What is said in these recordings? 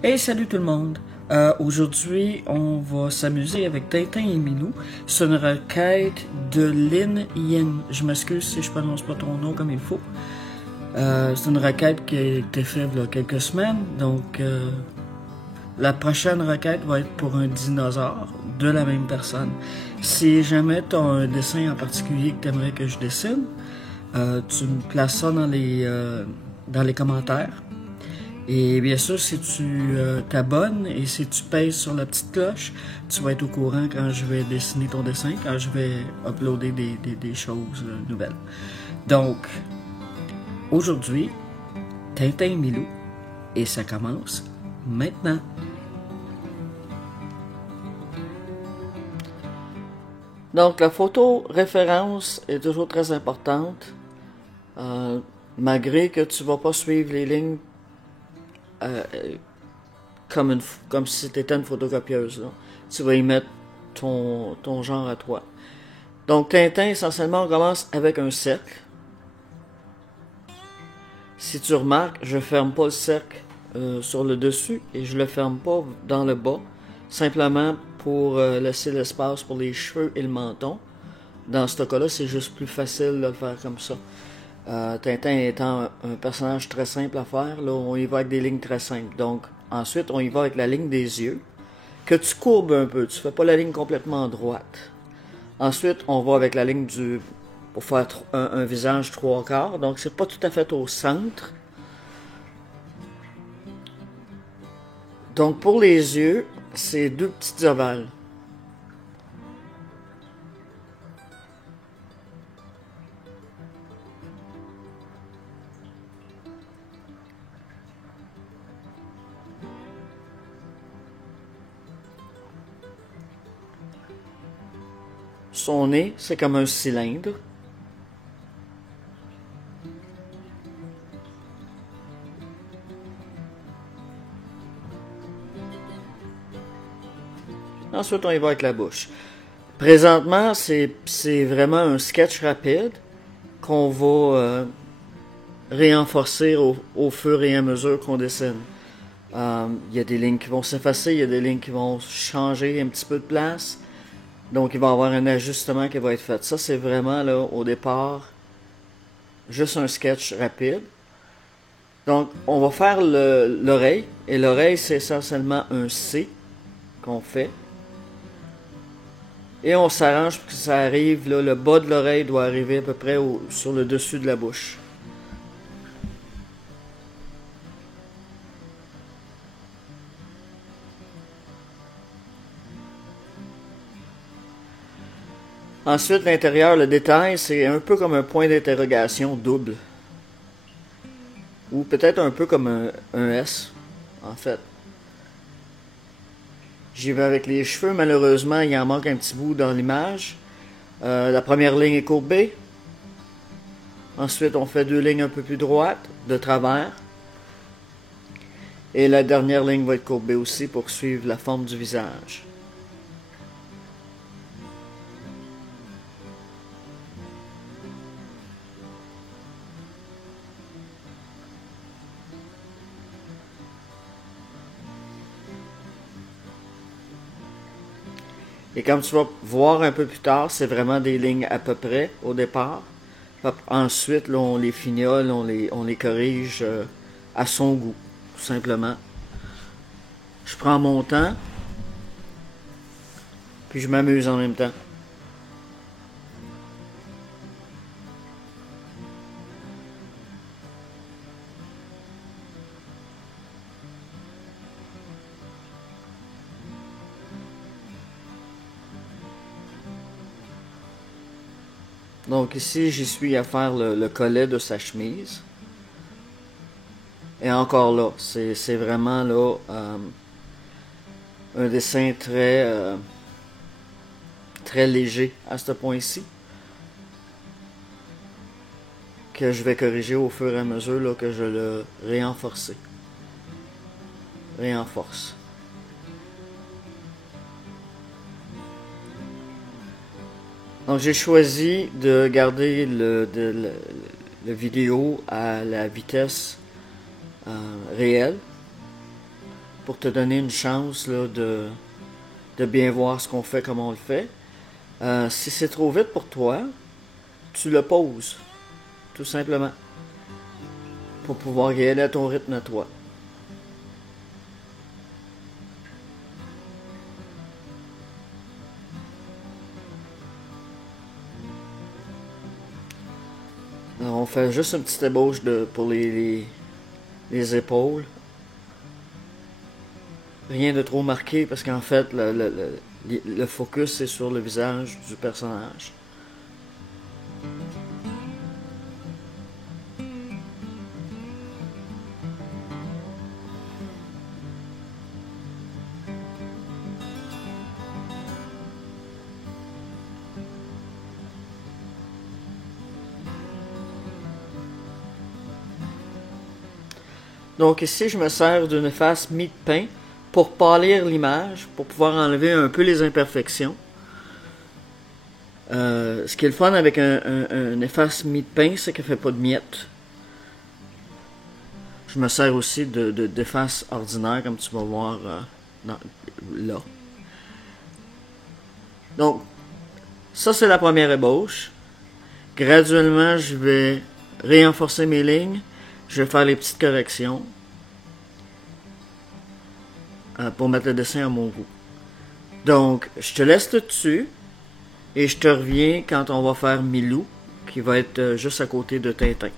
Hey, salut tout le monde! Aujourd'hui, on va s'amuser avec Tintin et Milou. C'est une requête de Lin Yin. Je m'excuse si je prononce pas ton nom comme il faut. C'est une requête qui a été faite il y a quelques semaines. Donc, la prochaine requête va être pour un dinosaure de la même personne. Si jamais tu as un dessin en particulier que tu aimerais que je dessine, tu me places ça dans les commentaires. Et bien sûr, si tu t'abonnes et si tu pèses sur la petite cloche, tu vas être au courant quand je vais dessiner ton dessin, quand je vais uploader des choses nouvelles. Donc, aujourd'hui, Tintin et Milou, et ça commence maintenant. Donc, la photo référence est toujours très importante, malgré que tu ne vas pas suivre les lignes comme si tu étais une photocopieuse. Là. Tu vas y mettre ton genre à toi. Donc, Tintin, essentiellement, on commence avec un cercle. Si tu remarques, je ferme pas le cercle sur le dessus et je le ferme pas dans le bas, simplement pour laisser l'espace pour les cheveux et le menton. Dans ce cas-là, c'est juste plus facile de le faire comme ça. Tintin étant un personnage très simple à faire, là, on y va avec des lignes très simples. Donc, ensuite, on y va avec la ligne des yeux, que tu courbes un peu, tu fais pas la ligne complètement droite. Ensuite, on va avec la ligne pour faire un visage 3/4, donc c'est pas tout à fait au centre. Donc, pour les yeux, c'est deux petites ovales. Son nez, c'est comme un cylindre. Ensuite, on y va avec la bouche. Présentement, c'est vraiment un sketch rapide qu'on va renforcer au fur et à mesure qu'on dessine. Il y a des lignes qui vont s'effacer, il y a des lignes qui vont changer un petit peu de place. Donc, il va y avoir un ajustement qui va être fait. Ça, c'est vraiment, là, au départ, juste un sketch rapide. Donc, on va faire l'oreille. Et l'oreille, c'est essentiellement un C qu'on fait. Et on s'arrange pour que ça arrive, là, le bas de l'oreille doit arriver à peu près sur le dessus de la bouche. Ensuite, l'intérieur, le détail, c'est un peu comme un point d'interrogation double. Ou peut-être un peu comme un S, en fait. J'y vais avec les cheveux, malheureusement, il en manque un petit bout dans l'image. La première ligne est courbée. Ensuite, on fait deux lignes un peu plus droites, de travers. Et la dernière ligne va être courbée aussi pour suivre la forme du visage. Et comme tu vas voir un peu plus tard, c'est vraiment des lignes à peu près au départ. Ensuite, là, on les fignole, on les corrige à son goût, tout simplement. Je prends mon temps, puis je m'amuse en même temps. Donc ici, j'y suis à faire le collet de sa chemise. Et encore là, c'est vraiment là un dessin très léger à ce point-ci, que je vais corriger au fur et à mesure là, que je le renforce. Donc j'ai choisi de garder le vidéo à la vitesse réelle pour te donner une chance là, de bien voir ce qu'on fait, comment on le fait. Si c'est trop vite pour toi, tu le poses, tout simplement, pour pouvoir y aller à ton rythme à toi. Alors, on fait juste une petite ébauche pour les épaules. Rien de trop marqué parce qu'en fait, le focus est sur le visage du personnage. Donc ici, je me sers d'une efface mi-de-pain pour pâlir l'image, pour pouvoir enlever un peu les imperfections. Ce qui est le fun avec un efface mi-de-pain, c'est qu'elle fait pas de miettes. Je me sers aussi d'efface ordinaire, comme tu vas voir là. Donc, ça c'est la première ébauche. Graduellement, je vais renforcer mes lignes. Je vais faire les petites corrections pour mettre le dessin à mon goût. Donc, je te laisse là-dessus et je te reviens quand on va faire Milou, qui va être juste à côté de Tintin.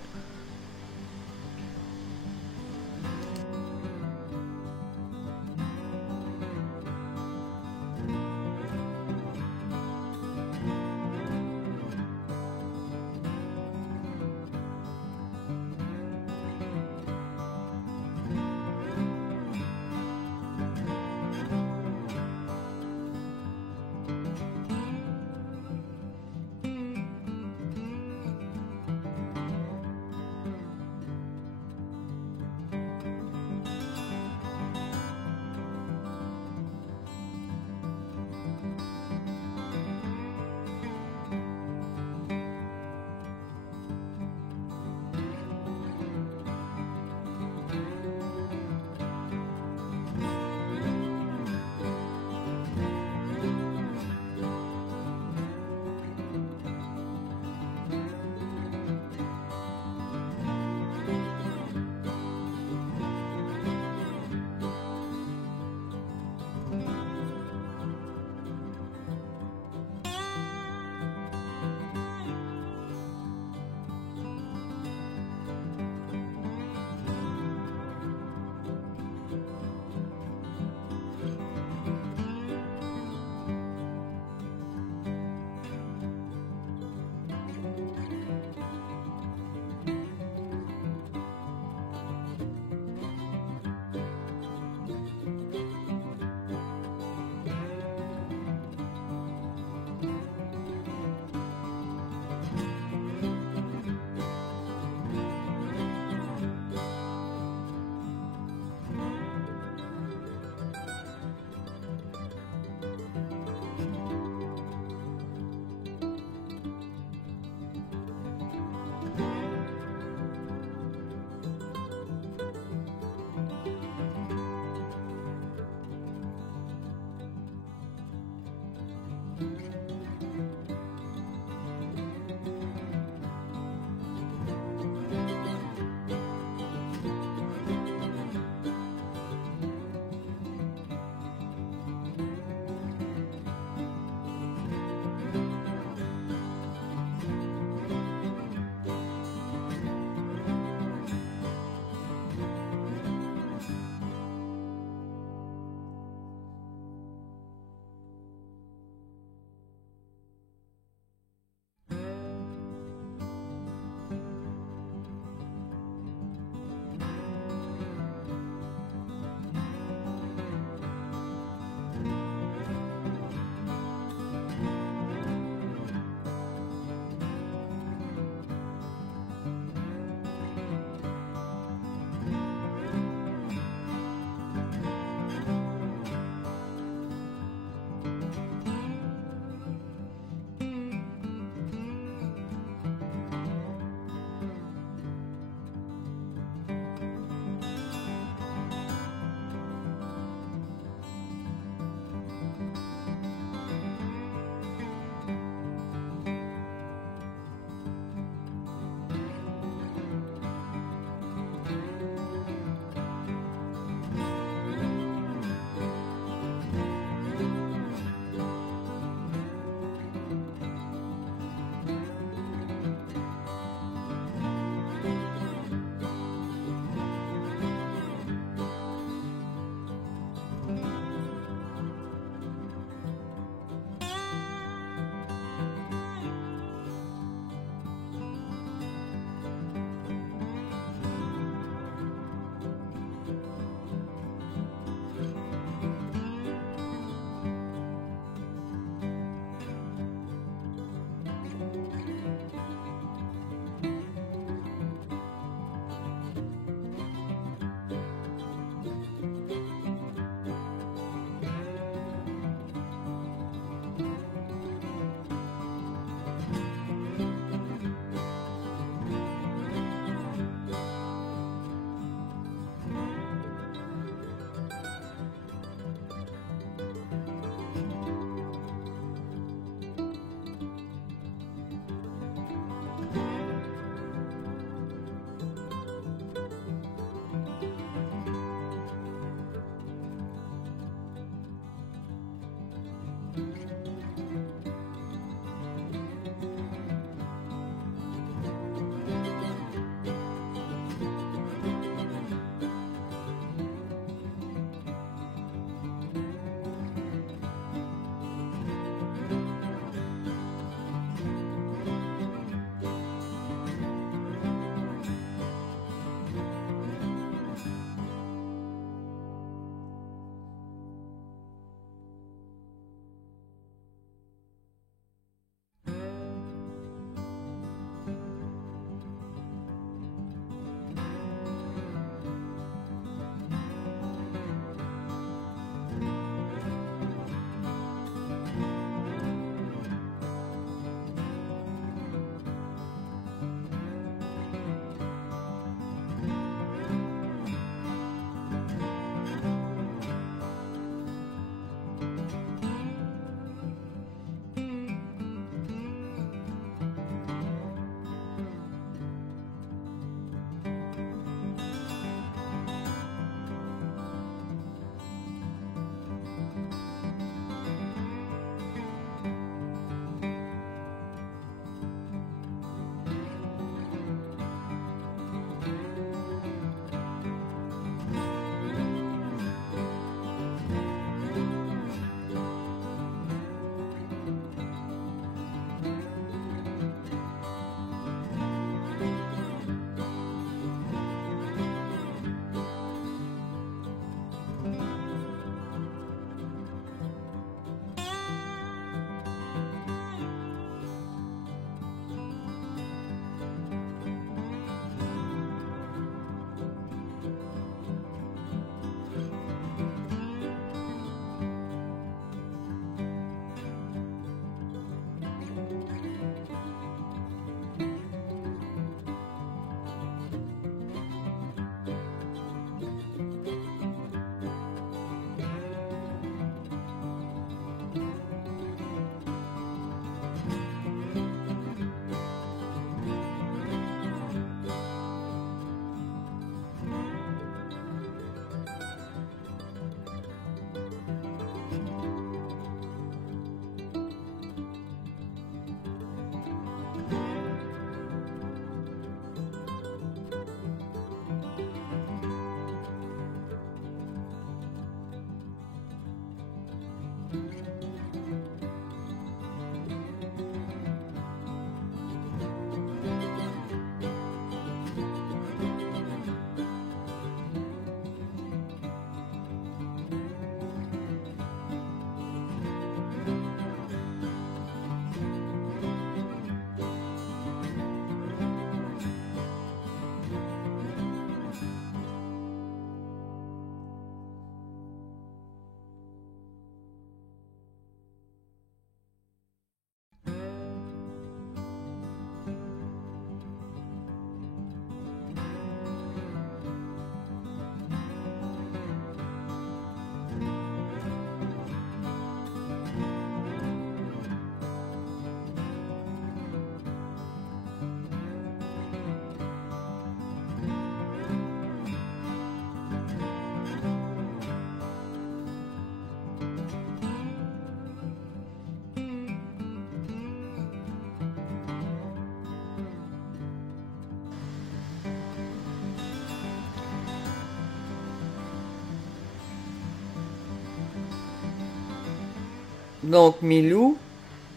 Donc, Milou,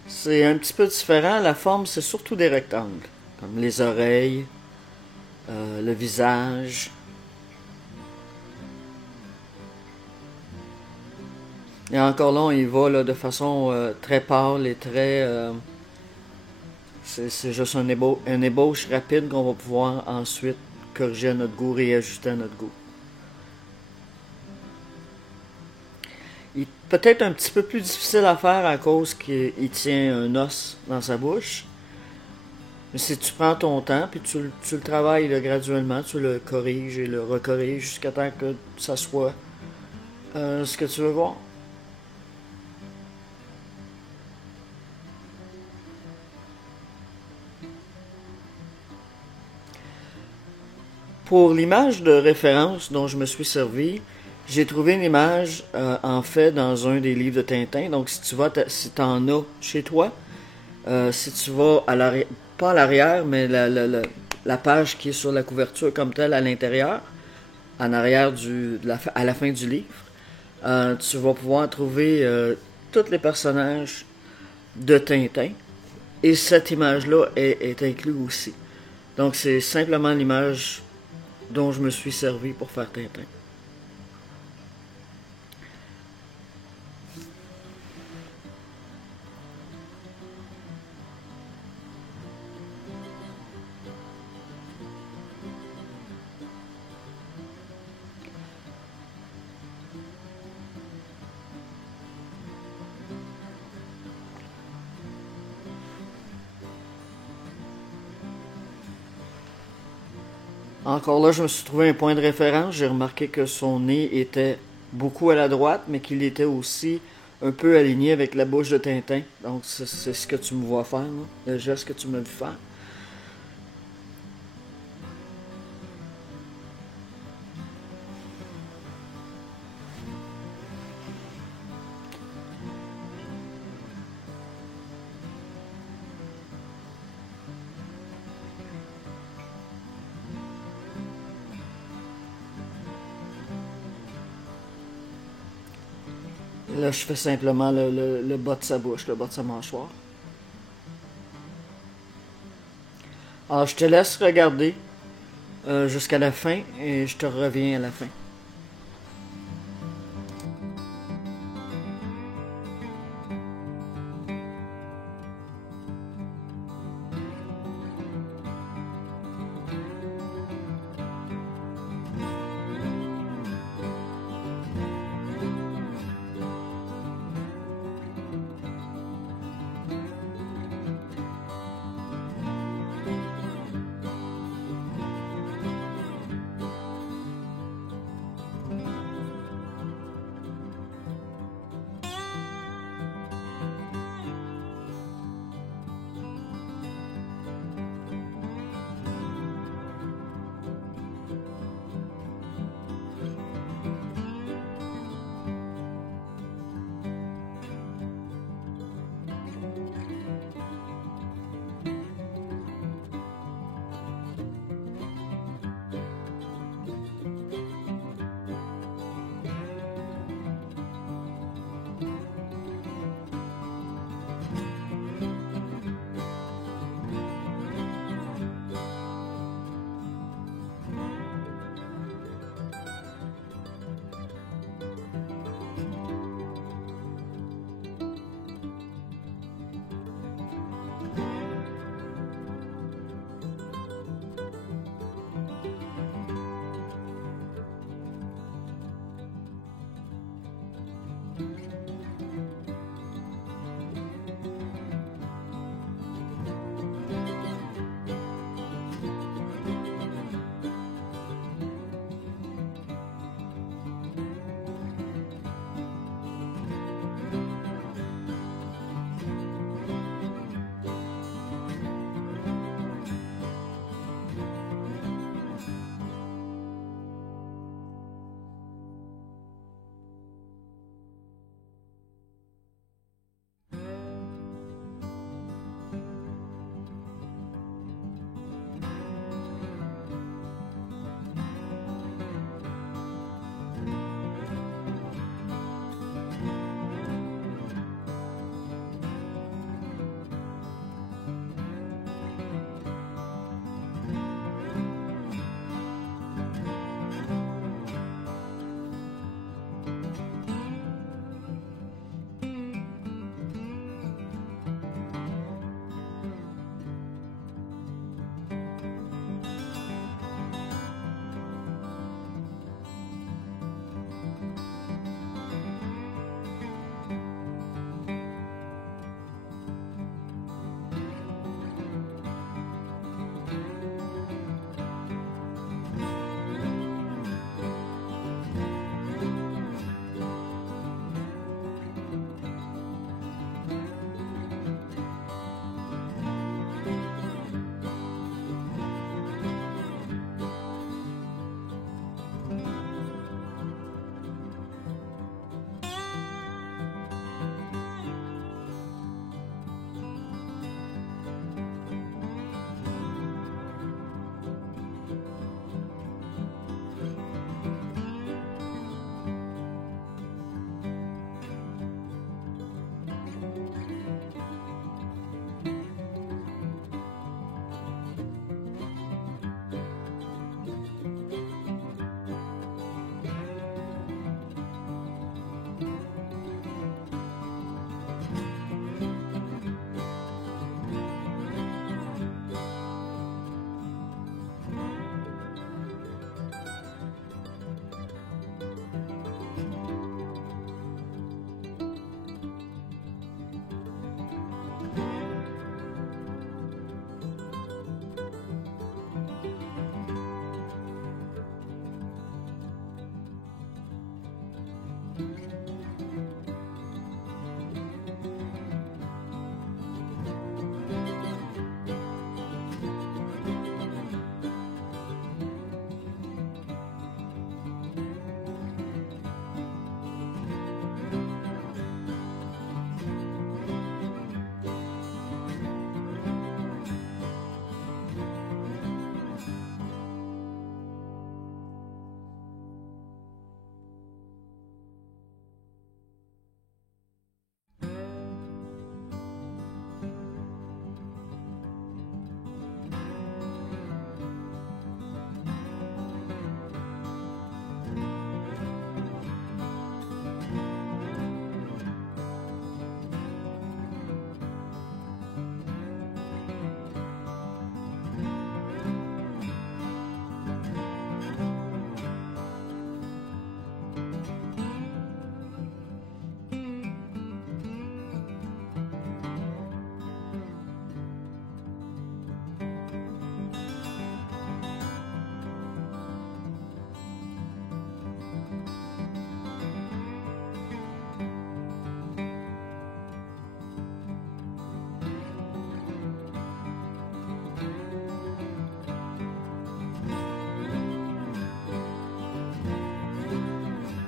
c'est un petit peu différent. La forme, c'est surtout des rectangles, comme les oreilles, le visage. Et encore là, on y va là, de façon très pâle et très... c'est juste une ébauche rapide qu'on va pouvoir ensuite corriger à notre goût, réajuster à notre goût. Il est peut-être un petit peu plus difficile à faire à cause qu'il tient un os dans sa bouche. Mais si tu prends ton temps, puis tu le travailles là, graduellement, tu le corriges et le recorriges jusqu'à temps que ça soit ce que tu veux voir. Pour l'image de référence dont je me suis servi, j'ai trouvé une image en fait dans un des livres de Tintin. Donc si tu vas, si t'en as chez toi, si tu vas à l'arrière, pas à l'arrière, mais la page qui est sur la couverture comme telle à l'intérieur, en arrière à la fin du livre, tu vas pouvoir trouver tous les personnages de Tintin. Et cette image-là est inclue aussi. Donc c'est simplement l'image dont je me suis servi pour faire Tintin. Encore là, je me suis trouvé un point de référence. J'ai remarqué que son nez était beaucoup à la droite, mais qu'il était aussi un peu aligné avec la bouche de Tintin. Donc, c'est ce que tu me vois faire, là. Le geste que tu m'as vu faire. Et là, je fais simplement le bas de sa bouche, le bas de sa mâchoire. Alors, je te laisse regarder jusqu'à la fin et je te reviens à la fin.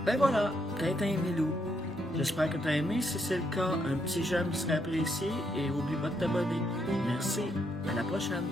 Ben voilà, Tintin et Milou. J'espère que tu as aimé. Si c'est le cas, un petit j'aime serait apprécié et oublie pas de t'abonner. Merci, à la prochaine.